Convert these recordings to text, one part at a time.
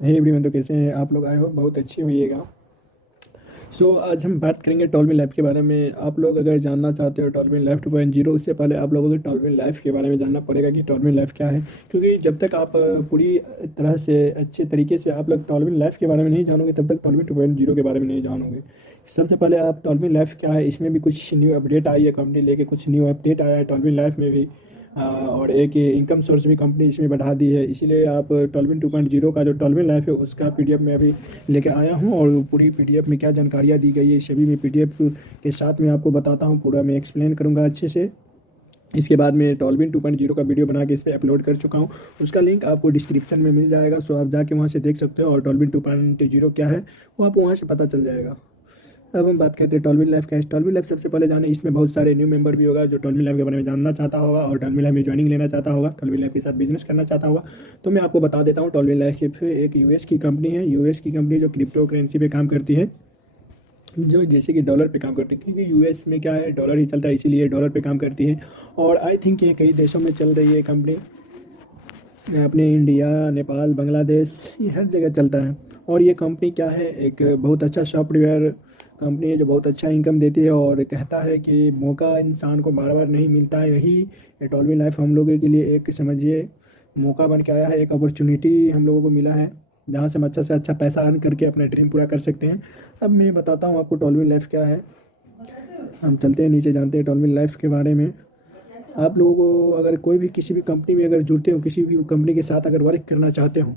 Hey everyone, तो कैसे हैं आप लोग? आए हो बहुत अच्छे होइएगा। आज हम बात करेंगे टॉलमी लाइफ के बारे में। आप लोग अगर जानना चाहते हो टॉलमी लाइफ 2.0, उससे पहले आप लोगों को टॉलमी लाइफ के बारे में जानना पड़ेगा कि टॉलमी लाइफ क्या है। क्योंकि जब तक आप पूरी तरह से अच्छे तरीके से आप लोग टॉलमी लाइफ के बारे में नहीं जानोगे, तब तक टॉलमी 2.0 के बारे में नहीं जानोगे। सबसे पहले आप टॉलमी लाइफ क्या है, इसमें भी कुछ न्यू अपडेट आई है, कंपनी लेके कुछ न्यू अपडेट आया है टॉलमी लाइफ में भी। और एक इनकम सोर्स भी कंपनी इसमें बढ़ा दी है, इसीलिए आप टॉलविन 2.0 का जो टॉलविन लाइफ है उसका पीडीएफ में अभी लेके आया हूँ। और पूरी पीडीएफ में क्या जानकारियाँ दी गई है सभी मैं पीडीएफ के साथ में आपको बताता हूँ, पूरा मैं एक्सप्लेन करूँगा अच्छे से। इसके बाद मैं टॉलविन 2.0 का वीडियो बना के इस पर अपलोड कर चुका हूँ, उसका लिंक आपको डिस्क्रिप्शन में मिल जाएगा। सो आप जाके वहाँ से देख सकते हो। और टॉलविन 2.0 क्या है वो आपको वहाँ से पता चल जाएगा। अब हम बात करते हैं टॉलविन लाइफ का है। टॉलविन लाइफ सबसे पहले जाने, इसमें बहुत सारे न्यू मेंबर भी होगा जो टॉलविन लाइफ के बारे में जानना चाहता होगा और टॉलविन लाइफ में ज्वाइनिंग लेना चाहता होगा, टॉलविन लाइफ के साथ बिजनेस करना चाहता होगा। तो मैं आपको बता देता हूँ, टॉलविन लाइफ की फिर एक यूएस की कंपनी है। यूएस की कंपनी जो क्रिप्टो करेंसी पे काम करती है, जो जैसे कि डॉलर पे काम करती है, क्योंकि यूएस में क्या है डॉलर ही चलता है, इसीलिए डॉलर पे काम करती है। और आई थिंक ये कई देशों में चल रही है कंपनी, अपने इंडिया, नेपाल, बांग्लादेश, ये हर जगह चलता है। और ये कंपनी क्या है, एक बहुत अच्छा सॉफ्टवेयर कंपनी है जो बहुत अच्छा इनकम देती है। और कहता है कि मौका इंसान को बार बार नहीं मिलता है, यही टॉलविन लाइफ हम लोगों के लिए एक समझिए मौका बन के आया है, एक अपॉर्चुनिटी हम लोगों को मिला है जहाँ से हम अच्छा से अच्छा पैसा अर्न करके अपना ड्रीम पूरा कर सकते हैं। अब मैं बताता हूँ आपको टॉलविन लाइफ क्या है। हम चलते हैं नीचे, जानते हैं टॉलविन लाइफ के बारे में। आप लोगों को अगर कोई भी किसी भी कंपनी में अगर जुड़ते हो, किसी भी कंपनी के साथ अगर वर्क करना चाहते हो,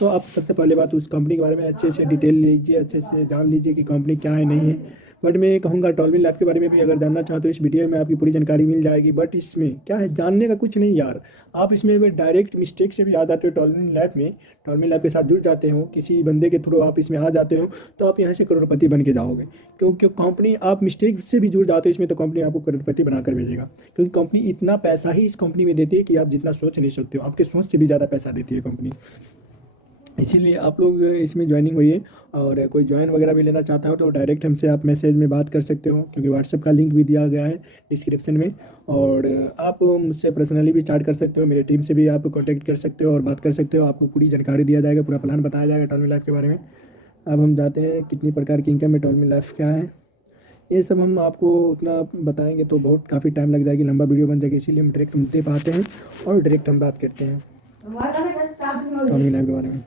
तो आप सबसे पहले बात उस कंपनी के बारे में अच्छे से डिटेल लीजिए, अच्छे से जान लीजिए कि कंपनी क्या है नहीं है। बट मैं कहूँगा टॉलविन लैब के बारे में भी अगर जानना चाहते हो, इस वीडियो में आपकी पूरी जानकारी मिल जाएगी। बट इसमें क्या है, जानने का कुछ नहीं यार। आप इसमें डायरेक्ट मिस्टेक से भी आ जाते हो टॉलविन लैब में, टॉलविन लैब के साथ जुड़ जाते हो, किसी बंदे के थ्रू आप इसमें आ जाते हो, तो आप यहाँ से करोड़पति बन के जाओगे। क्योंकि कंपनी, आप मिस्टेक से भी जुड़ जाते हो इसमें, तो कंपनी आपको करोड़पति बनाकर भेजेगा। क्योंकि कंपनी इतना पैसा ही इस कंपनी में देती है कि आप जितना सोच नहीं सकते हो, आपके सोच से भी ज़्यादा पैसा देती है कंपनी। इसीलिए आप लोग इसमें ज्वाइनिंग हुई। और कोई ज्वाइन वगैरह भी लेना चाहता हो तो डायरेक्ट हमसे आप मैसेज में बात कर सकते हो, क्योंकि व्हाट्सएप का लिंक भी दिया गया है डिस्क्रिप्शन में। और आप मुझसे पर्सनली भी चैट कर सकते हो, मेरे टीम से भी आप कांटेक्ट कर सकते हो और बात कर सकते हो। आपको पूरी जानकारी दिया जाएगा, पूरा प्लान बताया जाएगा टॉलमी लाइफ के बारे में। अब हम जाते हैं कितनी प्रकार की इनकम है, टॉलमी लाइफ क्या है, ये सब हम आपको उतना बताएंगे तो बहुत काफ़ी टाइम लग जाएगी, लंबा वीडियो बन जाएगी। इसीलिए हम डायरेक्ट मुद्दे पे आते हैं और डायरेक्ट हम बात करते हैं टॉलमी लाइफ के बारे में।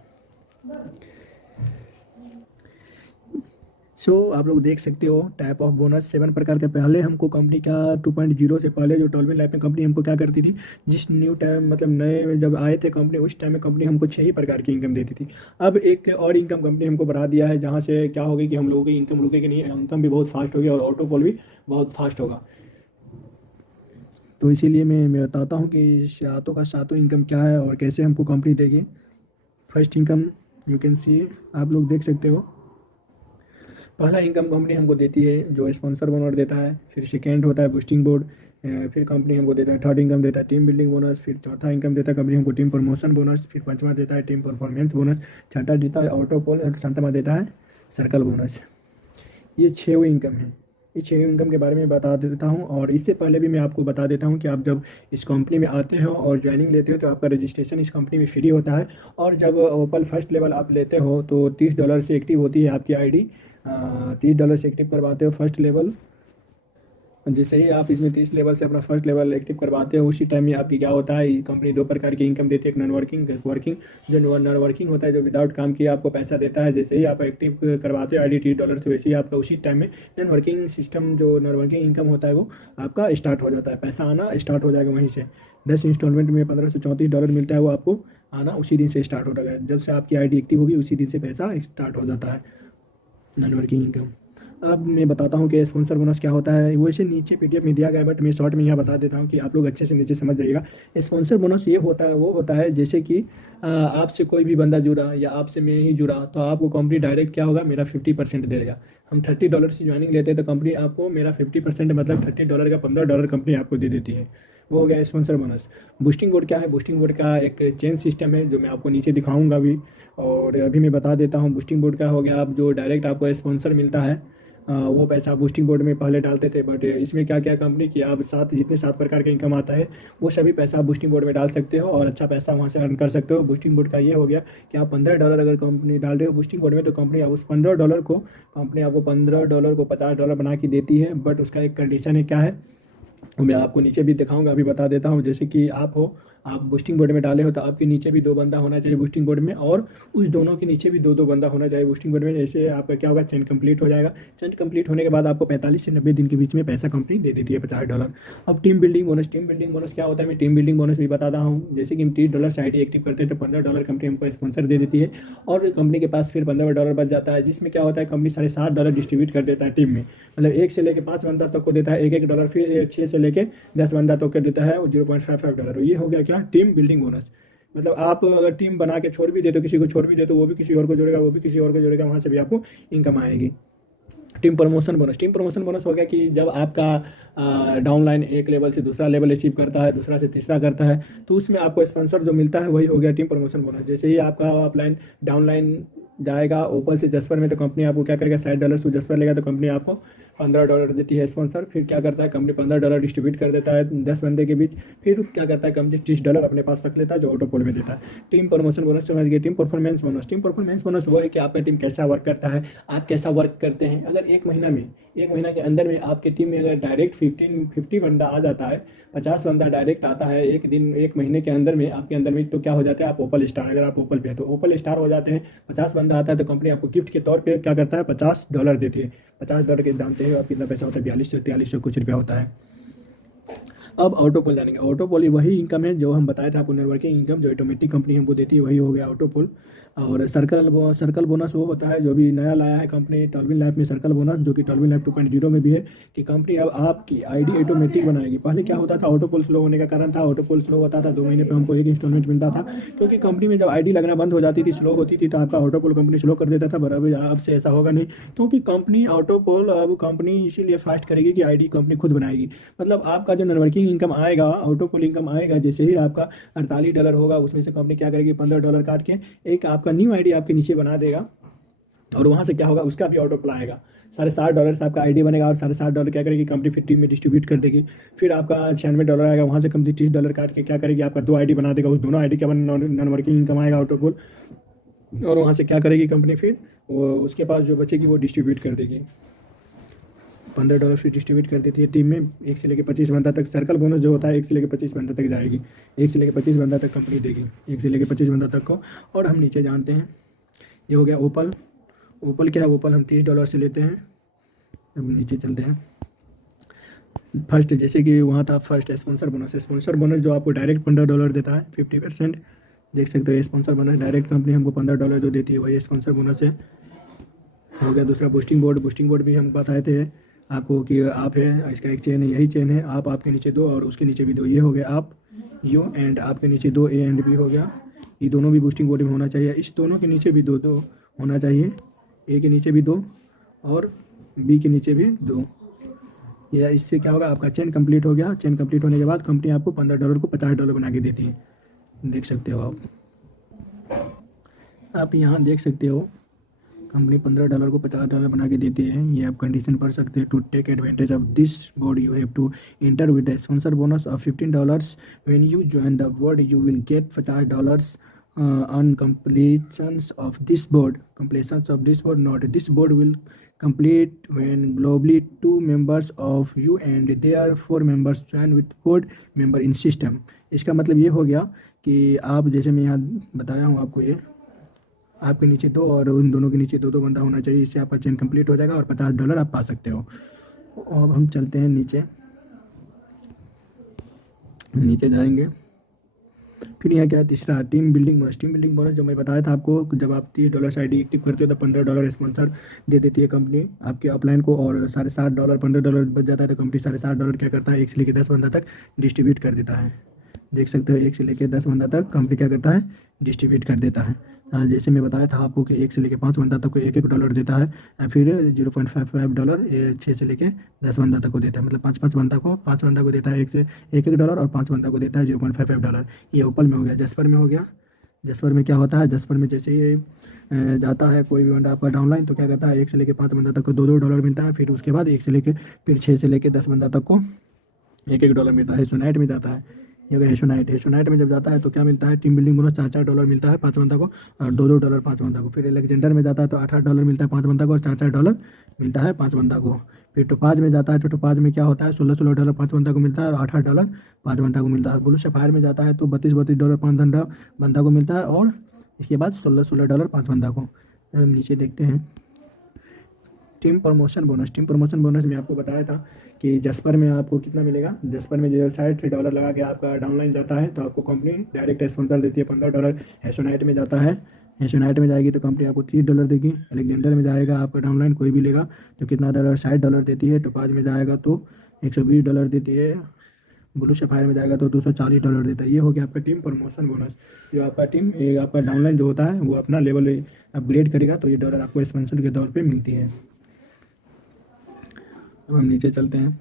आप लोग देख सकते हो टाइप ऑफ बोनस 7 प्रकार के। पहले हमको कंपनी का 2.0 से पहले जो टॉलविन लाइफ में कंपनी हमको क्या करती थी, जिस न्यू टाइम मतलब नए में जब आए थे कंपनी, उस टाइम में कंपनी हमको 6 ही प्रकार की इनकम देती थी। अब एक और इनकम कंपनी हमको बढ़ा दिया है, जहाँ से क्या होगी कि हम लोगों की इनकम रुकेगी नहीं, इनकम भी बहुत फास्ट होगी और ऑटो कॉल भी बहुत फास्ट होगा। तो इसीलिए मैं बताता हूँ कि सातों का सातों इनकम क्या है और कैसे हमको कंपनी देगी। First income you can see, आप लोग देख सकते हो। पहला इनकम कंपनी हमको देती है जो स्पॉन्सर बोनस देता है, फिर सेकेंड होता है बूस्टिंग बोर्ड, फिर कंपनी हमको देता है थर्ड इनकम देता है टीम बिल्डिंग बोनस, फिर चौथा इनकम देता है कंपनी हमको टीम प्रमोशन बोनस, फिर पांचवा देता है टीम परफॉर्मेंस बोनस, छठा देता है ऑटो पोल और सातवां देता है सर्कल बोनस। ये 6 इनकम है। इस 6 इनकम के बारे में बता देता हूँ। और इससे पहले भी मैं आपको बता देता हूँ कि आप जब इस कंपनी में आते हो और ज्वाइनिंग लेते हो तो आपका रजिस्ट्रेशन इस कंपनी में फ्री होता है। और जब ओपल फर्स्ट लेवल आप लेते हो तो $30 से एक्टिव होती है आपकी आईडी। $30 से एक्टिव करवाते हो फर्स्ट लेवल। जैसे ही आप इसमें 30 लेवल से अपना फर्स्ट लेवल एक्टिव करवाते हो, उसी टाइम में आपकी क्या होता है, कंपनी 2 प्रकार की इनकम देती है, एक नॉन वर्किंग, एक वर्किंग। जो नॉन वर्किंग होता है, जो विदाउट काम किए आपको पैसा देता है, जैसे ही आप एक्टिव करवाते हो आईडी $30 से, वैसे ही आपका उसी टाइम में नॉन वर्किंग सिस्टम, जो नॉन वर्किंग इनकम होता है वो आपका स्टार्ट हो जाता है, पैसा आना स्टार्ट हो जाएगा वहीं से। 10 इंस्टॉलमेंट में $1534 मिलता है, वो आपको आना उसी दिन से स्टार्ट हो जाएगा। जब से आपकी आईडी एक्टिव होगी उसी दिन से पैसा स्टार्ट हो जाता है नॉन वर्किंग इनकम। अब मैं बताता हूँ कि स्पॉन्सर बोनस क्या होता है। वैसे नीचे पीडीएफ में दिया गया है, बट मैं शॉर्ट में यहाँ बता देता हूँ कि आप लोग अच्छे से नीचे समझ जाइएगा। स्पॉन्सर बोनस ये होता है, वो होता है जैसे कि आपसे कोई भी बंदा जुड़ा या आपसे मैं ही जुड़ा, तो आपको कंपनी डायरेक्ट क्या होगा, मेरा 50% देगा। हम $30 की ज्वाइनिंग लेते हैं तो कंपनी आपको मेरा 50% मतलब $30 का $15 कंपनी आपको दे देती है। वो हो गया स्पॉन्सर बोनस। बूस्टिंग बोर्ड क्या है, बूस्टिंग बोर्ड का एक चेन सिस्टम है जो मैं आपको नीचे दिखाऊंगा भी। और अभी मैं बता देता हूँ बूस्टिंग बोर्ड का हो गया, आप जो डायरेक्ट आपको स्पॉन्सर मिलता है, वो पैसा बूस्टिंग बोर्ड में पहले डालते थे, बट इसमें क्या क्या कंपनी की आप जितने 7 प्रकार का इनकम आता है वो सभी पैसा आप बूस्टिंग बोर्ड में डाल सकते हो और अच्छा पैसा वहाँ से अर्न कर सकते हो। बूस्टिंग बोर्ड का ये हो गया कि आप $15 अगर कंपनी डाल रहे हो बूस्टिंग बोर्ड में, तो कंपनी आप उस कंपनी आपको $15 को $50 बना के देती है। बट उसका एक कंडीशन है, क्या है वो मैं आपको नीचे भी दिखाऊंगा, अभी बता देता हूँ। जैसे कि आप बूस्टिंग बोर्ड में डाले हो तो आपके नीचे भी 2 बंदा होना चाहिए बूस्टिंग बोर्ड में, और उस दोनों के नीचे भी 2-2 बंदा होना चाहिए बूस्टिंग बोर्ड में। जैसे आपका क्या होगा, चेन कंप्लीट हो जाएगा। चेन कंप्लीट होने के बाद आपको 45 से 90 दिन के बीच में पैसा कंपनी दे देती है, $50। अब टीम बिल्डिंग बोनस क्या होता है, मैं टीम बिल्डिंग बोनस भी बताता हूँ। जैसे कि हम $30 से आईडी एक्टिव करते हैं तो $15 कंपनी हमको स्पॉन्सर दे देती है, और कंपनी के पास फिर $15 बच जाता है, जिसमें क्या होता है कंपनी $7.5 डिस्ट्रीब्यूट कर देता है टीम में। मतलब 1 से लेकर 5 बंदा तक को देता है $1-1, फिर 6 से लेकर 10 बंदा तक को देता है $0.55। ये हो गया क्या, टीम बिल्डिंग बोनस। मतलब आप अगर टीम बना के छोड़ भी दे तो किसी को छोड़ भी दे तो वो भी किसी और को जोड़ेगा, वो भी किसी और को जोड़ेगा, वहाँ से भी आपको इनकम आएगी। टीम प्रमोशन बोनस हो गया कि जब आपका डाउनलाइन एक लेवल से दूसरा लेवल अचीव करता है, दूसरा से तीसरा करता है, तो उसमें आपको स्पॉन्सर जो मिलता है वही हो गया टीम प्रमोशन बोनस। जैसे ही आपका अपलाइन डाउनलाइन जाएगा ओपल से जसपर में, तो कंपनी आपको क्या करेगा, $60 से जसपर लेगा तो कंपनी आपको $15 देती है स्पॉन्सर। फिर क्या करता है कंपनी $15 डिस्ट्रीब्यूट कर देता है 10 बंदे के बीच। फिर क्या करता है कंपनी $30 अपने पास रख लेता है जो ऑटोपोल में देता है। टीम प्रमोशन बोनस समझ गए। टीम परफॉर्मेंस बोनस वो है कि आपका टीम कैसा वर्क करता है, आप कैसा वर्क करते हैं। अगर एक महीना के अंदर में आपके टीम में अगर डायरेक्ट 50 बंदा आ जाता है, 50 बंदा डायरेक्ट आता है एक महीने के अंदर में आपके अंदर में, तो क्या हो जाता है आप ओपल स्टार, अगर आप ओपल पे है तो ओपल स्टार हो जाते हैं। 50 बंदा आता है तो कंपनी आपको गिफ्ट के तौर पे क्या करता है, $50 देती है। $50 के जानते हैं आप कितना पैसा होता है, 4200 कुछ रुपया होता है। अब ऑटोपोल जानेंगे। ऑटोपोल वही इनकम है जो हम बताए थे आपको, नेटवर्किंग इनकम जो ऑटोमेटिक कंपनी हमको देती है, वही हो गया ऑटोपोल। और सर्कल बोनस वो होता है जो भी नया लाया है कंपनी टॉलविन लाइफ में, सर्कल बोनस, जो कि टॉलविन लाइफ 2.0 में भी है कि कंपनी अब आपकी आईडी ऑटोमेटिक बनाएगी। पहले क्या होता था, ऑटोपोल स्लो होने का कारण था, ऑटोपोल स्लो होता था 2 महीने पे हमको एक इंस्टॉलमेंट मिलता था, क्योंकि कंपनी में जब आईडी लगना बंद हो जाती थी, स्लो होती थी, तो आपका ऑटोपोल कंपनी स्लो कर देता था। बराबर अब से ऐसा होगा नहीं, क्योंकि अब कंपनी इसीलिए फास्ट करेगी कि आईडी कंपनी खुद बनाएगी। मतलब आपका जो नेटवर्किंग इनकम आएगा, ऑटोपोल इनकम आएगा, जैसे ही आपका $48 होगा, उसमें से कंपनी क्या करेगी, $15 काट के एक आपका न्यू आईडी आपके नीचे बना देगा, और वहाँ से क्या होगा उसका भी ऑटोपोल आएगा। $60.5 से आपका आईडी बनेगा, और $60.5 क्या करेगी कंपनी फिर टीम में डिस्ट्रीब्यूट कर देगी। फिर आपका $96 आएगा, वहाँ से कंपनी $30 काट के क्या करेगी आपका 2 आईडी बना देगा, उस दोनों आईडी का नॉन वर्किंग इनकम आएगा ऑटोपोल, और वहाँ से क्या करेगी कंपनी फिर वो उसके पास जो बचेगी वो डिस्ट्रीब्यूट कर देगी। $15 फिर डिस्ट्रीब्यूट कर देती है टीम में। 1 से लेकर 25 बंदा तक सर्कल बोनस जो होता है 1 से लेकर 25 बंदा तक जाएगी, 1 से लेकर 25 बंदा तक कंपनी देगी, 1 से लेकर 25 बंदा तक को। और हम नीचे जानते हैं, ये हो गया ओपल क्या है, ओपल हम $30 से लेते हैं। अब नीचे चलते हैं। फर्स्ट जैसे कि वहाँ था फर्स्ट स्पॉन्सर बोनस जो आपको डायरेक्ट $15 देता है 50%। देख सकते हो स्पॉन्सर बोनस डायरेक्ट कंपनी हमको $15 जो देती है वही स्पॉन्सर बोनस है। हो गया दूसरा बूस्टिंग बोर्ड भी हम बताए थे आपको कि आप है, इसका एक चेन है, यही चेन है, आप आपके नीचे 2 और उसके नीचे भी 2, ये हो गया आप यू एंड आपके नीचे 2 ए एंड बी हो गया। ये दोनों भी बूस्टिंग बोर्ड में होना चाहिए, इस दोनों के नीचे भी 2-2 होना चाहिए, ए के नीचे भी 2 और बी के नीचे भी 2। या इससे क्या होगा आपका चेन कंप्लीट हो गया। चेन कंप्लीट होने के बाद कंपनी आपको $15 को $50 बना के देती है। देख सकते हो आप यहाँ देख सकते हो कंपनी $15 को $50 बना के देती है। ये आप कंडीशन पढ़ सकते हैं। To take advantage of this board you have to enter with the sponsor bonus of $15 when you join the board you will get $50 on completions of this board. Not this board will complete when globally 2 members of you and their 4 members join with board member in system. इसका मतलब ये हो गया कि आप जैसे मैं यहाँ बताया हूँ आपको, ये आपके नीचे 2 और उन दोनों के नीचे 2-2 बंदा होना चाहिए, इससे आपका चेन कंप्लीट हो जाएगा और $50 आप पा सकते हो। अब हम चलते हैं नीचे जाएंगे। फिर यहाँ क्या है तीसरा टीम बिल्डिंग बोनस जो मैं बताया था आपको, जब आप $30 से आईडी एक्टिव करते हो तो $15 स्पॉन्सर दे देती है कंपनी आपके अपलाइन को, और $60.5 $15 बच जाता है तो कंपनी $60.5 क्या करता है 1 से लेकर 10 बंदा तक डिस्ट्रीब्यूट कर देता है। देख सकते हो 1 से लेकर 10 बंदा तक कंपनी क्या करता है डिस्ट्रीब्यूट कर देता है। जैसे मैं बताया था आपको कि 1 से लेकर 5 बंदा तक को $1-1 देता है, फिर $0.55 6 से लेकर 10 बंदा तक को देता है। मतलब 5 बंदा को देता है $1 और 5 बंदा को देता है $0.55। ये ओपल में हो गया। जसपर में हो गया जसपर में क्या होता है, जसपर में जैसे ये जाता है कोई भी बंदा आपका डाउनलाइन, तो क्या करता है 1 से लेकर 5 बंदा तक को $2-2 मिलता है। फिर उसके बाद 1 से लेकर फिर 6 से लेकर 10 बंदा तक को $1-1 मिलता है। हेसोनाइट में जाता है, ये होगा हेसोनाइट। हेसोनाइट में जब जाता है तो क्या मिलता है, टीम बिल्डिंग बोनस $4-4 मिलता है 5 बंदा को, और $2-2 5 बंदा को। फिर एलेक्जेंडर में जाता है तो $8-8 मिलता है 5 बंदा को, और $4-4 मिलता है 5 बंदा को। फिर टोपाज में जाता है तो टोपाज में क्या होता है, $16-16 5 बंदा को मिलता है, और $8-8 5 बंदा को मिलता है। ब्लू सफायर में जाता है तो $32-32 5 बंदा को मिलता है, और इसके बाद $16-16 5 बंदा को। हम नीचे देखते हैं team promotion bonus. Team promotion bonus में आपको बताया था कि जसपर में आपको कितना मिलेगा। जसपर में जो $60 लगा के आपका डाउनलाइन जाता है तो आपको कंपनी डायरेक्ट स्पॉन्सर देती है $15। हेसोनाइट में जाता है, हेसोनाइट में जाएगी तो कंपनी आपको $30 देगी। अलेक्जेंडर में जाएगा आपका डाउनलाइन कोई भी लेगा तो कितना डॉलर, $60 देती है। टोपाज में जाएगा तो $120 देती है। ब्लू सफायर में जाएगा तो $240 देता है। ये हो गया आपका टीम प्रमोशन बोनस। जो आपका टीम ये आपका डाउनलाइन जो होता है वो अपना लेवल अपग्रेड करेगा तो ये डॉलर आपको स्पॉन्सर के तौर पे मिलती है। अब हम नीचे चलते हैं,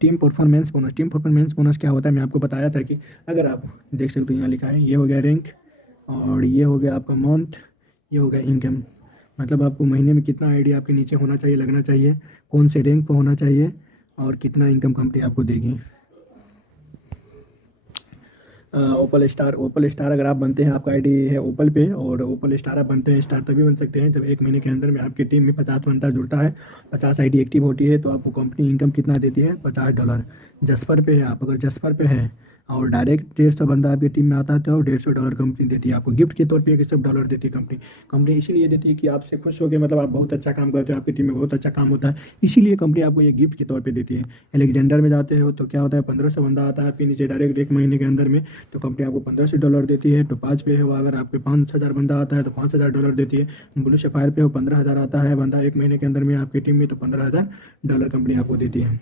team performance bonus. Team performance bonus क्या होता है, मैं आपको बताया था कि अगर आप देख सकते हो यहाँ लिखा है, ये हो गया रैंक, और ये हो गया आपका मंथ, ये हो गया इनकम। मतलब आपको महीने में कितना आईडी आपके नीचे होना चाहिए, लगना चाहिए, कौन से रैंक पर होना चाहिए, और कितना इनकम कंपनी आपको देगी। ओपल स्टार अगर आप बनते हैं, आपका आईडी है ओपल पे, और ओपल स्टार आप बनते हैं, स्टार तभी बन सकते हैं जब 1 महीने के अंदर में आपकी टीम में 50 बंदा जुड़ता है, 50 आईडी एक्टिव होती है, तो आपको कंपनी इनकम कितना देती है, $50। जसपर पे है आप, अगर जसपर पे है और डायरेक्ट 150 बंदा आपकी टीम में आता है तो $150 कंपनी देती है आपको गिफ्ट के तौर पे। ये सब डॉलर देती है कंपनी। कंपनी इसीलिए देती है कि आपसे खुश हो गए, मतलब आप बहुत अच्छा काम करते हो, आपकी टीम में बहुत अच्छा काम होता है, इसीलिए कंपनी आपको ये गिफ्ट के तौर पे देती है। एलेक्जेंडर में जाते हो तो क्या होता है, 1500 बंदा आता है आपके नीचे डायरेक्ट 1 महीने के अंदर में, तो कंपनी आपको $1500 देती है। तो 5 पे हो अगर आपके 5000 बंदा आता है तो $5000 देती है। ब्लू सफायर पे हो 15000 आता है बंदा 1 महीने के अंदर में आपकी टीम में, तो $15000 कंपनी आपको देती है।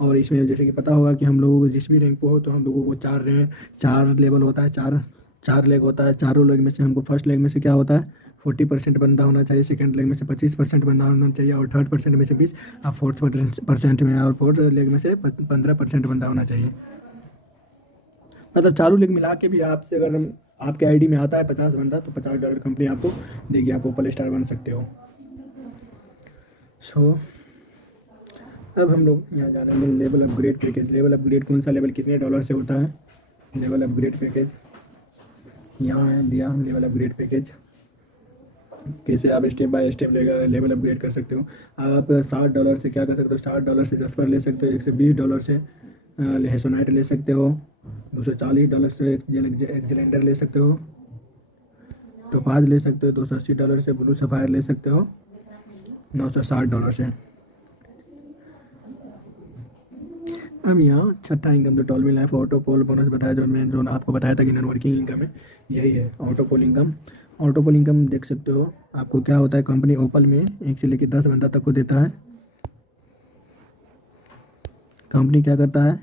और इसमें जैसे कि पता होगा कि हम लोगों को जिस भी रैंक पे हो तो हम लोगों को 4 लेवल होता है, 4 लेग होता है। चारों लेग में से हमको फर्स्ट लेग में से क्या होता है 40% बंदा होना चाहिए, सेकंड लेग में से 25% बंदा होना चाहिए, और थर्ड परसेंट में से 20, अब फोर्थ परसेंट में, और फोर्थ लेग में से 15% बंदा होना चाहिए। मतलब चारों लेग मिला के भी आपसे अगर आपके आईडी में आता है 50 बंदा तो $50 कंपनी आपको देगी, आप ओपल स्टार बन सकते हो। सो अब हम लोग यहाँ जानेंगे level upgrade package. Level upgrade कौन सा लेवल कितने डॉलर से होता है, लेवल अपग्रेड पैकेज यहाँ है दिया। लेवल अपग्रेड पैकेज कैसे आप step by step level upgrade कर सकते हो। आप $60 से क्या कर सकते हो, $60 से जसपर ले सकते हो, $120 से हेसोनाइट ले सकते हो, $240 से एक्जेलेंडर ले सकते हो, टोपाज ले सकते हो, $280 से ब्लू सफायर ले सकते हो, $960 से। अब यहाँ छठा इनकम जो टोल लाइफ ऑटो पोल बोनस बताया, जो आपको बताया था कि नॉन वर्किंग इनकम है, यही है ऑटो पोल इनकम। ऑटो पोल इनकम देख सकते हो आपको क्या होता है, कंपनी ओपल में 1 से लेकर 10 बंदा तक को देता है। कंपनी क्या करता है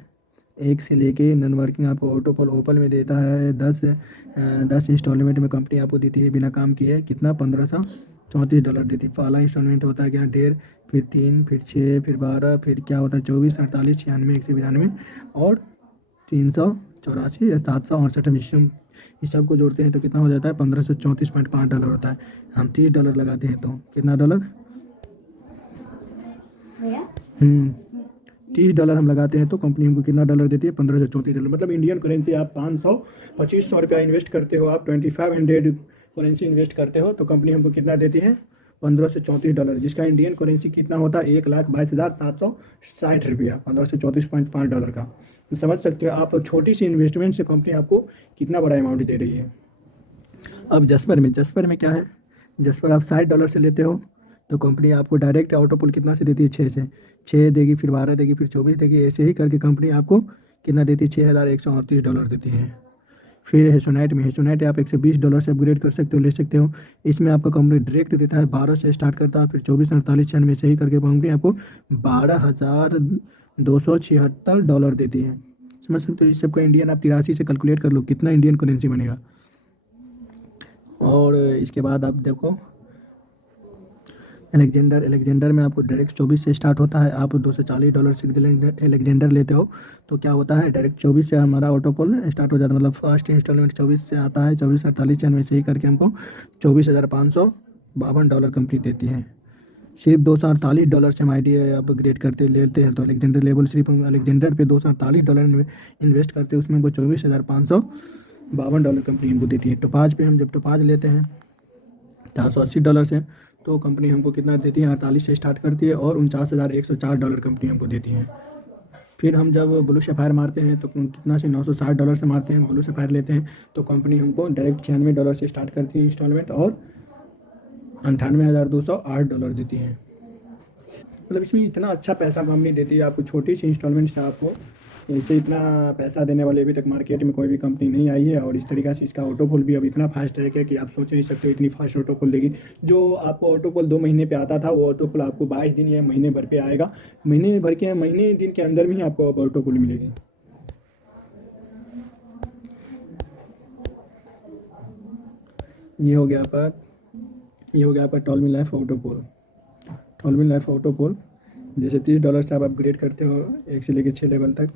1 से लेके नॉन वर्किंग आपको ऑटो पोल ओपल में देता है। 10 इंस्टॉलमेंट में कंपनी आपको देती है बिना काम किए, कितना $1534 देती है। पहला इंस्टॉलमेंट होता है क्या 1.5, फिर 3, फिर 6, फिर 12, फिर क्या होता है 24, 48, 96, 192 और 384 या 768। इस सब को जोड़ते हैं तो कितना हो जाता है $1534.5 होता है। हम $30 लगाते हैं तो कितना डॉलर, $30 हम लगाते हैं तो कंपनी हमको कितना डॉलर देती है $1534। मतलब इंडियन करेंसी आप 2500 रुपया इन्वेस्ट करते हो, आप 2500 करेंसी इन्वेस्ट करते हो तो कंपनी हमको कितना देती है $1534, जिसका इंडियन करेंसी कितना होता है 1,22,760 रुपया, $1534.5 का। तो समझ सकते हो आप छोटी सी इन्वेस्टमेंट से कंपनी आपको कितना बड़ा अमाउंट दे रही है। अब जसपर में क्या है, जसपर आप $60 से लेते हो तो कंपनी आपको डायरेक्ट ऑटोपोल कितना से देती है 6 से, 6 देगी, फिर 12 देगी, फिर 24 देगी, ऐसे ही करके कंपनी आपको कितना देती है $6,138 देती है। फिर हेसोनाइट आप $120 से अपग्रेड कर सकते हो, ले सकते हो। इसमें आपका कंपनी डायरेक्ट देता है 12 से स्टार्ट करता है, फिर 24, 48, 96 से ही करके कंपनी आपको $12,276 देती है। समझ सकते हो। इस सबका इंडियन आप 83 से कैलकुलेट कर लो कितना इंडियन करेंसी बनेगा। और इसके बाद आप देखो एलेक्जेंडर में आपको डायरेक्ट 24 से स्टार्ट होता है। आप $240 से एलेक्जेंडर लेते हो तो क्या होता है, डायरेक्ट 24 से हमारा ऑटोपोल स्टार्ट हो जाता है। मतलब फर्स्ट इंस्टॉलमेंट 24 से आता है, 24 48 वैसे ही करके हमको $24,552 कंपनी देती है। सिर्फ $248 से हम आईडी अपग्रेड करते लेते हैं तो एलेक्जेंडर लेवल सिर्फ हम एलेक्जेंडर पे $248 इन्वेस्ट करते हैं, उसमें हमको $24,552 कंपनी हमको देती है। टोपाज पे हम जब टोपाज लेते हैं $480 से तो कंपनी हमको कितना देती है, 48 से स्टार्ट करती है और $49,104 कंपनी हमको देती है। फिर हम जब ब्लू सफायर मारते हैं तो कितना से $960 से मारते हैं, ब्लू सफायर लेते हैं तो कंपनी हमको डायरेक्ट $96 से स्टार्ट करती है इंस्टॉलमेंट और $98,208 देती है। मतलब इसमें इतना अच्छा पैसा कंपनी देती है आपको, छोटी सी इंस्टॉलमेंट से आपको इससे इतना पैसा देने वाले अभी तक मार्केट में कोई भी कंपनी नहीं आई है। और इस तरीक़ा से इसका ऑटोपोल भी अब इतना फास्ट है कि आप सोच नहीं सकते इतनी फास्ट ऑटोपोल देगी। जो आपको ऑटोपोल 2 महीने पे आता था वो ऑटोपोल आपको 22 दिन या महीने भर पे आएगा। महीने दिन के अंदर में ही आपको अब ऑटोपोल मिलेगी। ये हो गया आपका टॉलमी लाइफ ऑटोपोल। जैसे $30 से आप अपग्रेड करते हो 1 से लेकर 6 लेवल तक।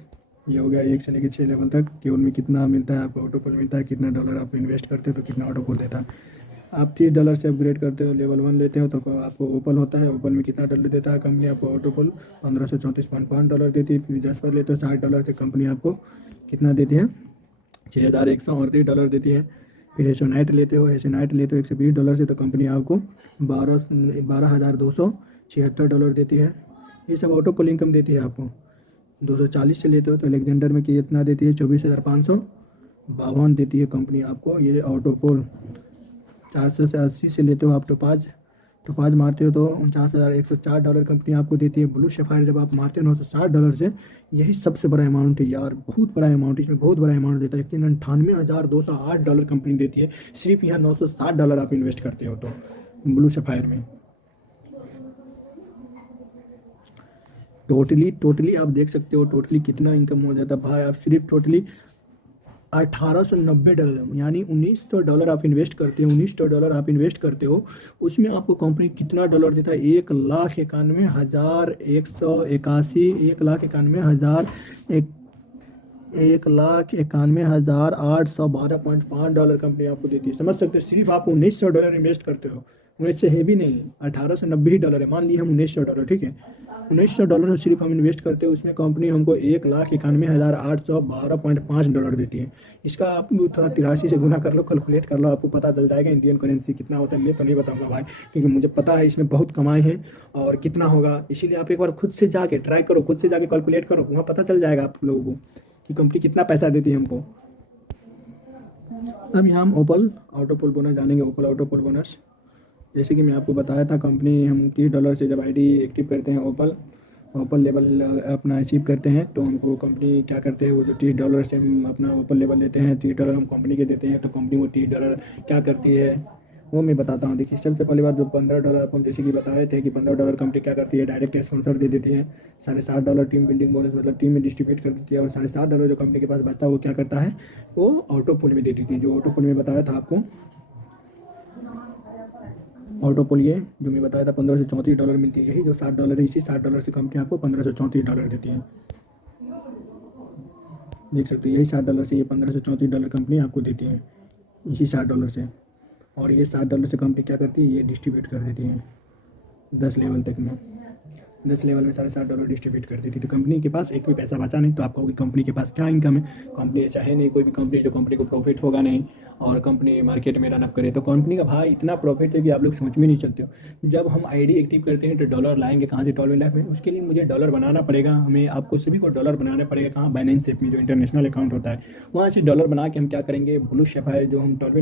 ये हो गया 1 से लेकर 6 लेवल तक कि उनमें कितना मिलता है आपको ऑटोपोल मिलता है, कितना डॉलर आप इन्वेस्ट करते हो तो कितना ऑटोपोल देता है। आप $30 से अपग्रेड करते हो, लेवल 1 लेते हो तो आपको ओपल होता है। ओपल में कितना डॉलर देता है कंपनी आपको, ऑटोपोल $1534.5 देती है। फिर 10 पर लेते हो $60 से कंपनी आपको कितना देती है, $6,138 देती है। फिर एसो नाइट लेते हो $120 से तो कंपनी आपको $12,276 देती है। ये सब ऑटोपोल इनकम देती है आपको। 240 से लेते हो तो अलेक्जेंडर में कितना देती है, 24,552 देती है कंपनी आपको ये ऑटोपोल। 400 से 80 से लेते हो आप टोपाज मारते हो तो $49,104 कंपनी आपको देती है। ब्लू सफायर जब आप मारते हो $960 से, यही सबसे बड़ा अमाउंट है यार, बहुत बड़ा अमाउंट, इसमें बहुत बड़ा अमाउंट देता है। लेकिन $98,208 कंपनी देती है, सिर्फ यहाँ $960 आप इन्वेस्ट करते हो तो ब्लू सफायर में। टोटली आप देख सकते हो टोटली कितना इनकम हो जाता है भाई। आप सिर्फ टोटली $1890 यानी $1900 आप इन्वेस्ट करते हो, $1900 आप इन्वेस्ट करते हो, उसमें आपको कंपनी कितना डॉलर देता है, 1,91,812.5 कंपनी आपको देती है। समझ सकते हो, सिर्फ आप $1900 इन्वेस्ट करते हो। 19 से हैवी नहीं, $1890 है। मान लिए हम $1900, ठीक है, $1900 सिर्फ हम इन्वेस्ट करते हैं, उसमें कंपनी हमको $1,91,812.5 देती है। इसका आप थोड़ा 83 से गुना कर लो, कैलकुलेट कर लो, आपको पता चल जाएगा इंडियन करेंसी कितना होता है। मैं तो नहीं बताऊंगा भाई, क्योंकि मुझे पता है इसमें बहुत कमाई है और कितना होगा। इसीलिए आप एक बार खुद से जाके ट्राई करो, खुद से जाके कैलकुलेट करो, वहाँ पता चल जाएगा आप लोगों को कि कंपनी कितना पैसा देती है हमको। अभी हम ओपल ऑटोपोल बोनस जानेंगे। ओपल ऑटोपोल बोनस, जैसे कि मैं आपको बताया था, कंपनी हम $30 से जब आईडी एक्टिव करते हैं, ओपल लेवल अपना अचीव करते हैं तो हमको कंपनी क्या करते हैं, वो जो $30 से हम अपना ओपल लेवल लेते हैं, $30 हम कंपनी के देते हैं तो कंपनी वो $30 क्या करती है वो मैं बताता हूँ। देखिए, सबसे पहली बात जो $15 अपन जैसे कि बताए थे कि $15 कंपनी क्या करती है, डायरेक्ट स्पॉन्सर दे देती है। $7.5 टीम बिल्डिंग बोनस मतलब टीम में डिस्ट्रीब्यूट कर देती है। और $7.5 जो कंपनी के पास बचता है वो क्या करता है, वो ऑटोपोल में दे देती है। जो ऑटोपोल में बताया था आपको, ऑटोपोल ये जो मैं बताया था $15 से $34 मिलती है। यही जो $60 है, इसी $60 से कंपनी आपको $15 से $34 देती है। देख सकते हो, यही $60 से ये $15 से $34 कंपनी आपको देती है, इसी $60 से। और ये $60 से कंपनी क्या करती है, ये डिस्ट्रीब्यूट कर देती है 10 लेवल तक में। 10 लेवल में $60.5 डिस्ट्रीब्यूट कर देती थी। तो कंपनी के पास एक भी पैसा बचा नहीं। तो आप कहोगे कंपनी के पास क्या इनकम है, कंपनी ऐसा है नहीं कोई भी कंपनी जो कंपनी को प्रॉफिट होगा नहीं और कंपनी मार्केट में रन अप करे। तो कंपनी का भाई इतना प्रॉफिट है कि आप लोग समझ में नहीं चलते हो। जब हम आईडी एक्टिव करते हैं तो डॉलर लाएंगे कहाँ से, टॉलमी लाइफ में। उसके लिए मुझे डॉलर बनाना पड़ेगा, हमें आपको सभी को डॉलर बनाना पड़ेगा। कहाँ, बाइनेंस ऐप में जो इंटरनेशनल अकाउंट होता है, वहाँ से डॉलर बना के हम क्या करेंगे, ब्लू सफायर जो हम टॉलमी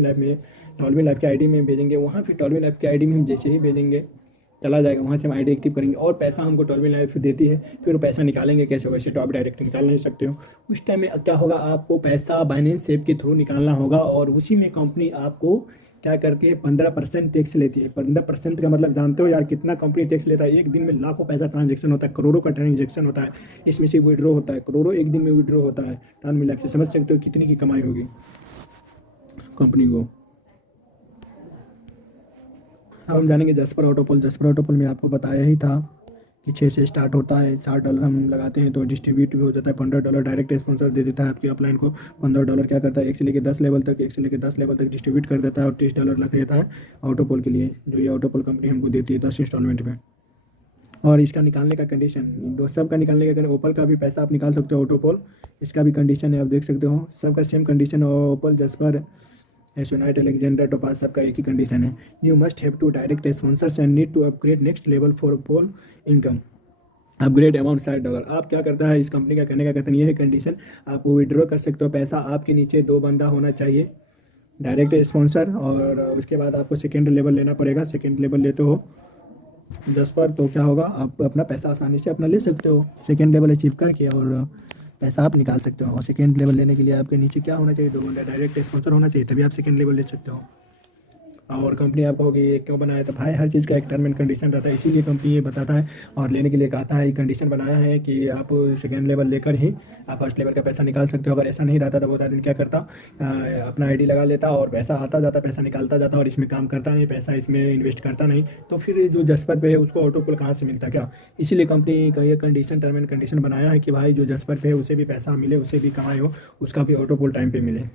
लाइफ के आईडी में भेजेंगे, वहाँ फिर टॉलमी लाइफ के आईडी में हम जैसे ही भेजेंगे चला जाएगा, वहाँ से हम आईडी एक्टिव करेंगे और पैसा हमको टॉलमी लाइफ देती है। फिर वो पैसा निकालेंगे कैसे, वैसे तो आप डायरेक्ट निकाल नहीं सकते हो। उस टाइम में क्या होगा, आपको पैसा बाइनेंस ऐप के थ्रू निकालना होगा और उसी में कंपनी आपको क्या करती है, 15% टैक्स लेती है। 15% का मतलब जानते हो यार कितना कंपनी टैक्स लेता है। एक दिन में लाखों पैसा ट्रांजेक्शन होता है, करोड़ों का ट्रांजेक्शन होता है, इसमें से विड्रॉ होता है, करोड़ों एक दिन में विड्रॉ होता है टॉलमी लाइफ से। समझ सकते हो कितनी की कमाई होगी कंपनी को। अब हम जानेंगे जस्पर ऑटोपोल। जस्पर ऑटोपोल में आपको बताया ही था कि 6 से स्टार्ट होता है, $60 हम लगाते हैं तो डिस्ट्रीब्यूट भी हो जाता है। $15 डायरेक्ट स्पॉन्सर दे देता है आपकी अपलाइन को। $15 क्या करता है, 1 से लेकर 10 लेवल तक, 1 से लेकर 10 लेवल तक डिस्ट्रीब्यूट कर देता है और $30 लग रहता है ऑटोपोल के लिए, जो ये ऑटोपोल कंपनी हमको देती है 10 इंस्टॉलमेंट में। और इसका निकालने का कंडीशन, दो सब का निकालने का, ओपल का भी पैसा आप निकाल सकते हो ऑटोपोल, इसका भी कंडीशन है, आप देख सकते हो सबका सेम कंडीशन है। Opal, jasper, hessonite, Alexander, topaz सबका एक ही कंडीशन है। You must have two direct sponsors and need to upgrade next level for pool income, upgrade amount $60। आप क्या करता है इस कंपनी का कहने का कथन ये है कंडीशन, आप विड्रॉ कर सकते हो पैसा, आपके नीचे 2 बंदा होना चाहिए डायरेक्ट स्पॉन्सर, और उसके बाद आपको सेकेंड लेवल लेना पड़ेगा। सेकेंड लेवल लेते हो जस्पर तो क्या होगा, आप अपना पैसा आसानी से अपना ले सकते हो सेकेंड लेवल अचीव करके, और पैसा आप निकाल सकते हो। और सेकेंड लेवल लेने के लिए आपके नीचे क्या होना चाहिए, 2 बंदा डायरेक्ट स्पॉन्सर होना चाहिए, तभी आप सेकेंड लेवल ले सकते हो। और कंपनी आप कहोगे ये क्यों बनाया, तो भाई हर चीज़ का एक टर्म एंड कंडीशन रहता है, इसीलिए कंपनी ये बताता है और लेने के लिए कहता है, कंडीशन बनाया है कि आप सेकेंड लेवल लेकर ही आप फर्स्ट लेवल का पैसा निकाल सकते हो। अगर ऐसा नहीं रहता तो बहुत आदमी क्या करता, अपना आईडी लगा लेता और पैसा आता जाता, पैसा निकालता जाता और इसमें काम करता नहीं, पैसा इसमें इन्वेस्ट करता नहीं, तो फिर जो जस्पर पे है उसको ऑटोपोल कहाँ से मिलता क्या। इसीलिए कंपनी का ये कंडीशन, टर्म एंड कंडीशन बनाया है कि भाई जो जस्पर पे है उसे भी पैसा मिले, उसे भी कमाए हो, उसका भी ऑटोपोल टाइम पे मिले।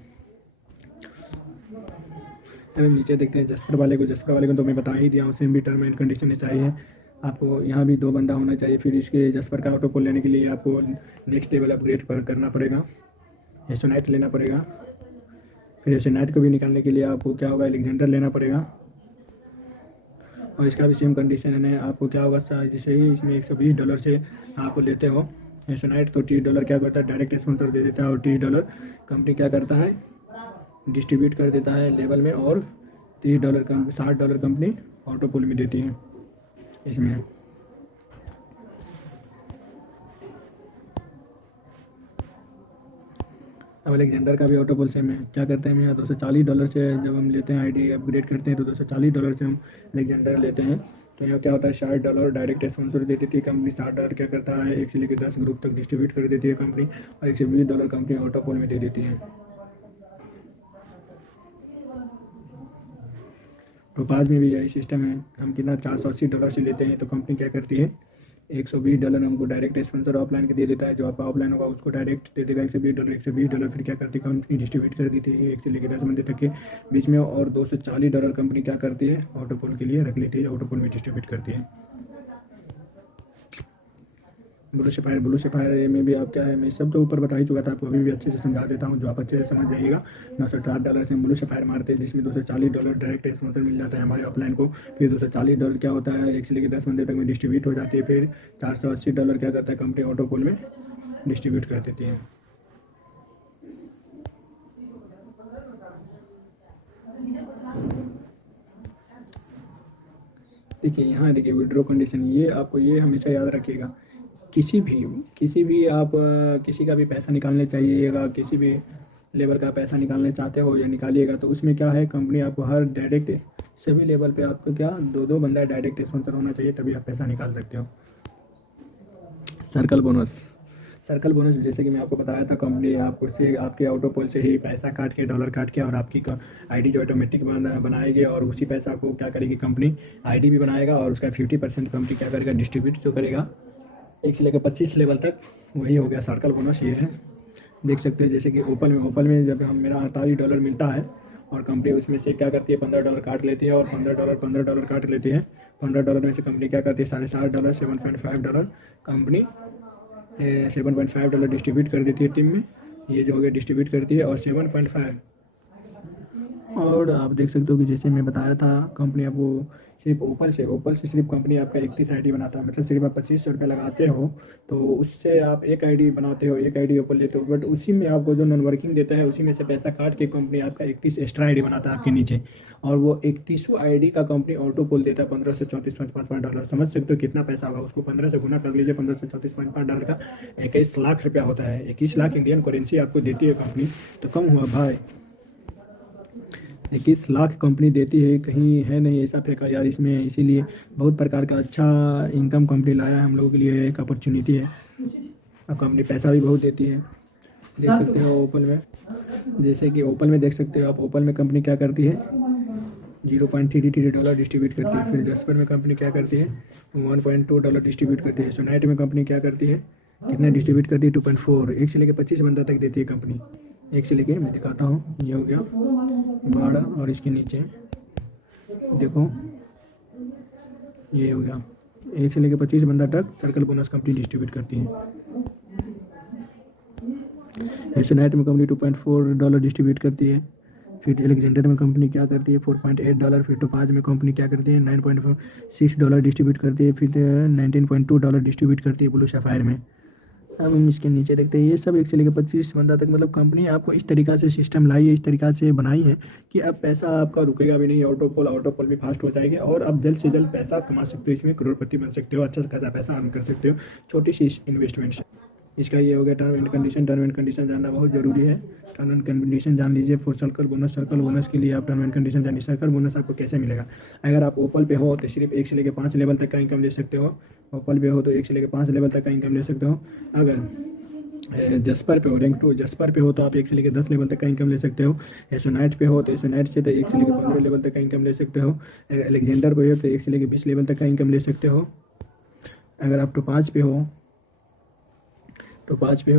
अभी नीचे देखते हैं जस्पर वाले को तो मैं बता ही दिया, उसमें भी टर्म एंड कंडीशन चाहिए आपको, यहाँ भी 2 बंदा होना चाहिए। फिर इसके जस्पर का ऑटोपोल लेने के लिए आपको नेक्स्ट लेवल अपग्रेड करना पड़ेगा, एसोनाइट लेना पड़ेगा। फिर एसोनाइट को भी निकालने के लिए आपको क्या होगा, अलेक्जेंडर लेना पड़ेगा, और इसका भी सेम कंडीशन है। आपको क्या होगा, जैसे ही इसमें $120 से आप लेते हो एसोनाइट तो $30 क्या करता है, डायरेक्ट स्पॉन्सर दे देता है, और $30 कंपनी क्या करता है, डिस्ट्रीब्यूट कर देता है लेवल में, और $30 $60 कंपनी ऑटोपोल में देती है इसमें। अब अलेक्जेंडर का भी ऑटोपोल सेम है, क्या करते हैं हम, $240 से जब हम लेते हैं आईडी अपग्रेड करते हैं तो $240 से हम अलेक्जेंडर लेते हैं। तो यहाँ क्या होता है, $60 डायरेक्ट स्पॉन्सर दे देती है कंपनी, $60 क्या करता है, 1 से लेकर 10 ग्रुप तक डिस्ट्रीब्यूट कर देती है कंपनी, और $120 कंपनी ऑटोपोल में दे देती है। टोपाज में भी यही सिस्टम है, हम कितना $480 से लेते हैं तो कंपनी क्या करती है, $120 हमको डायरेक्ट स्पॉन्सर ऑफलाइन के दे देता है, जो आपका ऑफलाइन होगा उसको डायरेक्ट दे देगा $120। फिर क्या करती है कंपनी, डिस्ट्रीब्यूट कर देती है 1 से लेकर 10 बंदे तक के बीच में, और $240 कंपनी क्या करती है, ऑटोपोल के लिए रख लेती है, ऑटोपोल में डिस्ट्रीब्यूट करती है। ब्लू सफायर में भी आप क्या है, मैं सब तो ऊपर बता ही चुका था आपको, अभी भी अच्छे से समझा देता हूँ, जो आप अच्छे से समझ जाइएगा। $960 से ब्लू सफायर मारते हैं, जिसमें $240 डायरेक्ट स्पॉन्सर मिल जाता है हमारे ऑफलाइन को। फिर $240 क्या होता है, 1 से लेकर 10 बंदे तक में डिस्ट्रीब्यूट हो जाती है। फिर $480 क्या करता है कंपनी, ऑटोपोल में डिस्ट्रीब्यूट कर देती है। देखिए यहाँ देखिए विड्रॉ कंडीशन, ये आपको ये हमेशा याद रखिएगा, किसी भी आप किसी का भी पैसा निकालने चाहिएगा, किसी भी लेवल का पैसा निकालने चाहते हो या निकालिएगा, तो उसमें क्या है, कंपनी आपको हर डायरेक्ट सभी लेवल पे आपको क्या 2 बंदा डायरेक्ट स्पॉन्सर होना चाहिए, तभी आप पैसा निकाल सकते हो। सर्कल बोनस जैसे कि मैं आपको बताया था, कंपनी आपको से आपके ऑटोपोल से ही पैसा काट के, डॉलर काट के, और आपकी आईडी जो ऑटोमेटिक बनाएगी, और उसी पैसा को क्या करेगी कंपनी, आईडी भी बनाएगा, और उसका 50% कंपनी क्या करेगा, डिस्ट्रीब्यूट जो करेगा 1 से लेकर 25 लेवल तक, वही हो गया सर्कल बोनस। ये है, देख सकते हैं जैसे कि ओपल में जब मेरा $48 मिलता है, और कंपनी उसमें से क्या करती है, $15 काट लेती है, और $15 काट लेती है। $15 में से कंपनी क्या करती है, $7.5 $7.5 कंपनी $7.5 डिस्ट्रीब्यूट कर देती है टीम में, ये जो हो गया डिस्ट्रीब्यूट करती है, और 7.5। और आप देख सकते हो कि जैसे मैं बताया था, कंपनी आपको सिर्फ ओपल से सिर्फ कंपनी आपका 31 आईडी बनाता है, मतलब सिर्फ आप ₹2500 लगाते हो, तो उससे आप एक आईडी बनाते हो, एक आईडी ओपन लेते हो, बट उसी में आपको जो नॉन वर्किंग देता है उसी में से पैसा काट के कंपनी आपका 31 एक्स्ट्रा आईडी बनाता है आपके नीचे, और वो 31 आईडी का कंपनी ऑटोपोल देता है $1534.55। समझ सकते हो कितना पैसा होगा, उसको 15 से गुना कर लीजिए, $1534.5 का 21 लाख रुपया होता है। 21 लाख इंडियन करेंसी आपको देती है कंपनी, तो कम हुआ भाई, 21 लाख कंपनी देती है, कहीं है नहीं ऐसा फेंका यार इसमें। इसीलिए बहुत प्रकार का अच्छा इनकम कंपनी लाया है हम लोगों के लिए, एक अपॉर्चुनिटी है, और कंपनी पैसा भी बहुत देती है। देख सकते हो ओपल में, जैसे कि ओपल में देख सकते हो आप, ओपल में कंपनी क्या करती है, $0.33 डिस्ट्रीब्यूट करती है। फिर जस्पर में कंपनी क्या करती है, $1.2 डिस्ट्रीब्यूट करती है। सोनाइट में कंपनी क्या करती है, कितना डिस्ट्रीब्यूट करती है, 2.4। 1 से लेकर 25 बंदा तक देती है कंपनी। 1 से लेके मैं दिखाता हूँ, ये हो गया 12 और इसके नीचे देखो ये हो गया 1 से लेकर 25 बंदा तक सर्कल बोनस कंपनी डिस्ट्रीब्यूट करती है। सोनाइट में कंपनी $2.4 डिस्ट्रीब्यूट करती है। फिर एलेक्जेंडर में कंपनी क्या करती है, $4.8। फिर टोपाज में कंपनी क्या करती है, $9.6 डिस्ट्रीब्यूट करती है। फिर $19.2 डिस्ट्रीब्यूट करती है ब्लू सफायर में। अब हम इसके नीचे देखते हैं, ये सब 1 से लेकर 25 बंदा तक, मतलब कंपनी आपको इस तरीक़ा से सिस्टम लाई है, इस तरीक़ा से बनाई है कि अब पैसा आपका रुकेगा भी नहीं। ऑटोपोल भी फास्ट हो जाएगी और आप जल्द से जल्द पैसा कमा सकते हो, इसमें करोड़पति बन सकते हो, अच्छा खासा पैसा अर्न कर सकते हो छोटी सी इन्वेस्टमेंट से। इसका ये हो गया टर्म एंड कंडीशन जानना बहुत ज़रूरी है। टर्म एंड कंडीशन जान लीजिए फॉर सर्कल बोनस के लिए आप टर्म एंड कंडीशन जानिए। सर्कल बोनस आपको कैसे मिलेगा, अगर आप ओपल पे हो तो सिर्फ 1 से लेकर 5 लेवल तक का इनकम ले सकते हो। ओपल पे हो तो 1 से लेकर 5 लेवल तक का इनकम ले सकते हो। अगर जस्पर पे हो, रैंक 2 जस्पर पे हो तो आप 1 से लेकर 10 लेवल तक का इनकम ले सकते हो। एसोनाइट पे हो तो एसोनाइट से तो 1 से लेकर 15 लेवल तक का इनकम ले सकते हो। अगर एलेक्जेंडर पे हो तो 1 से लेकर 20 लेवल तक का इनकम ले सकते हो। अगर आप टोपाज पे हो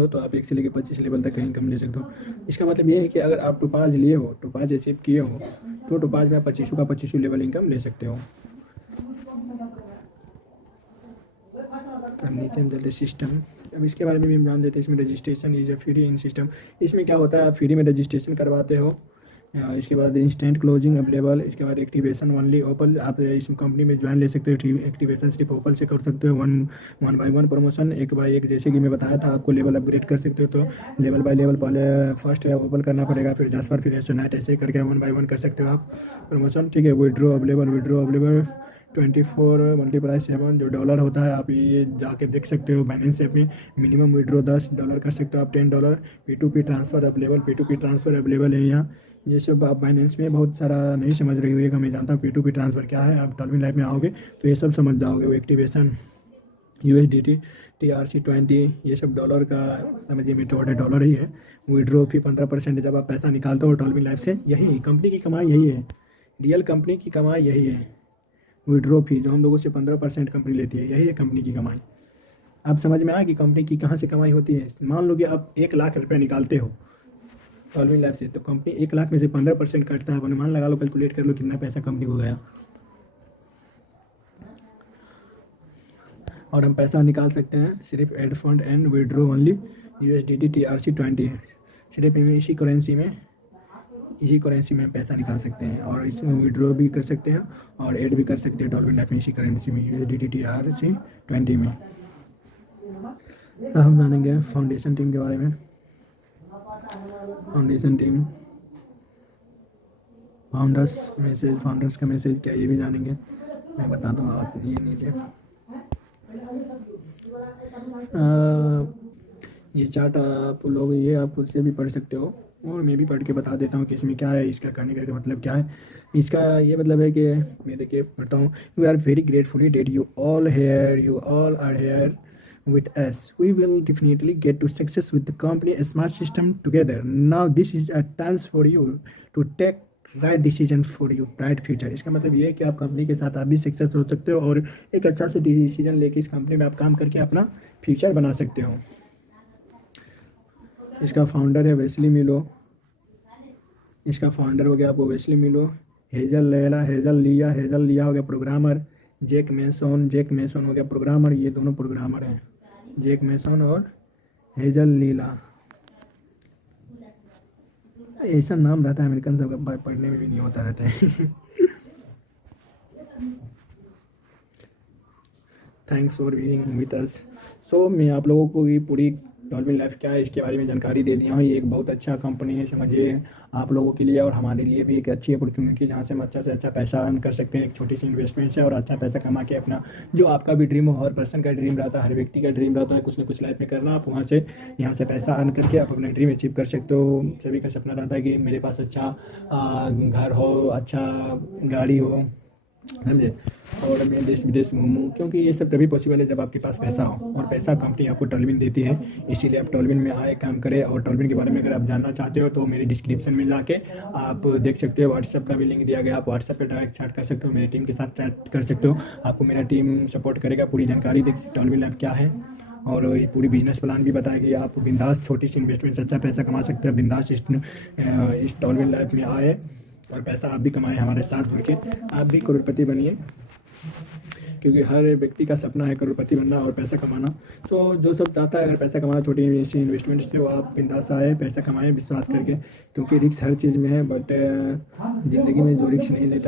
तो आप 1 से लेकर 25 लेवल तक का इनकम ले सकते हो। इसका मतलब ये है कि अगर आप टोपाज लिए हो, टोपाज अचीव किए हो तो टोपाज में आप 25 का 25 लेवल इनकम ले सकते हो। अब नीचे हम चलते सिस्टम, अब इसके बारे में भी हम जान देते हैं। इसमें registration is a free in system. इसमें क्या होता है, आप फ्री में रजिस्ट्रेशन करवाते हो। इसके बाद इंस्टेंट क्लोजिंग अवेलेबल। इसके बाद एक्टिवेशन ओनली ओपल, आप इस कंपनी में ज्वाइन ले सकते हो। एक्टिवेशन सिर्फ ओपल से कर सकते हो। One by one promotion, 1 by 1, जैसे कि मैं बताया था आपको लेवल अपग्रेड कर सकते हो तो लेवल बाय लेवल पहले फर्स्ट ओपल करना पड़ेगा, फिर जस्पर, फिर एसोनाइट, ऐसे करके 1 बाय 1 कर सकते हो आप प्रमोशन। ठीक है, विड्रो अवेलेबल 24 × 7 जो डॉलर होता है, आप ये जाके देख सकते हो बैलेंस ऐप में। मिनिमम विड्रो $10 कर सकते हो आप, $10। P2P ट्रांसफ़र अवेलेबल है यहाँ। ये सब आप बाइनेंस में बहुत सारा नहीं समझ रही हो, मैं जानता हूँ P2P ट्रांसफ़र क्या है। आप टॉलविन लाइफ में आओगे तो ये सब समझ जाओगे। वो एक्टिवेशन USDT TRC20 ये सब डॉलर का समझिए मेथड है, डॉलर ही है। विड्रो भी 15% जब आप पैसा निकालते हो टॉलविन लाइफ से, यही कंपनी की कमाई यही है, रियल कंपनी की कमाई यही है। विड्रो फी जो हम लोगों से 15% कंपनी लेती है, यही है कंपनी की कमाई। आप समझ में आया कि कंपनी की कहाँ से कमाई होती है। मान लो कि आप 1 लाख रुपये निकालते हो टॉलविन लाइफ से, तो कंपनी 1 लाख में से 15% काटता है। अनुमान लगा लो, कैलकुलेट कर लो कितना पैसा कंपनी को गया। और हम पैसा निकाल सकते हैं सिर्फ add fund and withdraw only USDT TRC20 है। सिर्फ इसी करेंसी में पैसा निकाल सकते हैं और इसमें विड्रो भी कर सकते हैं और ऐड भी कर सकते हैं टॉलविन लाइफ में, इसी करेंसी में USDT TRC20 में। अब हम जानेंगे फाउंडेशन टीम के बारे में। फाउंडेशन टीम फाउंडर्स का मैसेज क्या, ये भी जानेंगे। मैं बताता हूँ, आप ये नीचे ये चार्ट आप लोग ये आप उससे भी पढ़ सकते हो और मैं भी पढ़ के बता देता हूँ कि इसमें क्या है, इसका करने का मतलब क्या है। इसका ये मतलब है कि मैं देखिए पढ़ता हूँ, we are very gratefully debt you all are here with us. We will definitely get to success with the company smart system together. Now this is a chance for you to take right decision for your bright future. इसका मतलब ये है कि आप company के साथ आप भी सक्सेस हो सकते हो और एक अच्छा से डिसीजन लेके इस कंपनी में आप काम करके अपना फ्यूचर बना सकते हो। इसका फाउंडर है वेस्ली मिलो। इसका फाउंडर हो गया आपको वेस्ली मिलो। हेजल लिया हो गया प्रोग्रामर। जैक मेसन हो गया प्रोग्रामर। ये दोनों प्रोग्रामर हैं, जैक मेसन और हेजल लीला। ऐसा नाम रहता है अमेरिकन सबका, पढ़ने में भी नहीं होता रहता है। Thanks for being with us. So मैं आप लोगों को ये पूरी टॉलविन लाइफ क्या है इसके बारे में जानकारी दे दिया हूँ। ये एक बहुत अच्छा कंपनी है, समझिए आप लोगों के लिए और हमारे लिए भी एक अच्छी अपॉर्चुनिटी जहाँ से हम अच्छा से अच्छा पैसा अर्न कर सकते हैं एक छोटी सी इन्वेस्टमेंट से और अच्छा पैसा कमा के अपना जो आपका भी ड्रीम हो, हर पर्सन का ड्रीम रहता है, हर व्यक्ति का ड्रीम रहता है कुछ ना कुछ लाइफ में करना। आप वहाँ से यहाँ से पैसा अर्न करके आप अपना ड्रीम अचीव कर सकते हो। सभी का सपना रहता है कि मेरे पास अच्छा घर हो, अच्छा गाड़ी हो, समझे। और मैं देश विदेश घूमूँ, क्योंकि ये सब तभी पॉसिबल है जब आपके पास पैसा हो, और पैसा कंपनी आपको टॉलबिन देती है। इसीलिए आप टॉलबिन में आए, काम करें। और टॉलबिन के बारे में अगर आप जानना चाहते हो तो मेरी डिस्क्रिप्शन में जाके आप देख सकते हो, व्हाट्सएप का भी लिंक दिया गया, आप व्हाट्सएप पे डायरेक्ट चैट कर सकते हो, मेरी टीम के साथ चैट कर सकते हो। आपको मेरा टीम सपोर्ट करेगा, पूरी जानकारी देगी टॉलबिन लैब क्या है, और ये पूरी बिजनेस प्लान भी बताएगी। आप बिंदास छोटी सी इन्वेस्टमेंट से अच्छा पैसा कमा सकते हैं। बिंदास इस टॉलबिन लैब में आए और पैसा आप भी कमाएं हमारे साथ जुड़ के, आप भी करोड़पति बनिए, क्योंकि हर व्यक्ति का सपना है करोड़पति बनना और पैसा कमाना। तो जो सब चाहता है अगर पैसा कमाना छोटी सी इन्वेस्टमेंट से, वो आप बिंदास आए, पैसा कमाएं विश्वास करके, क्योंकि रिस्क हर चीज़ में है, बट ज़िंदगी में जो रिस्क नहीं लेता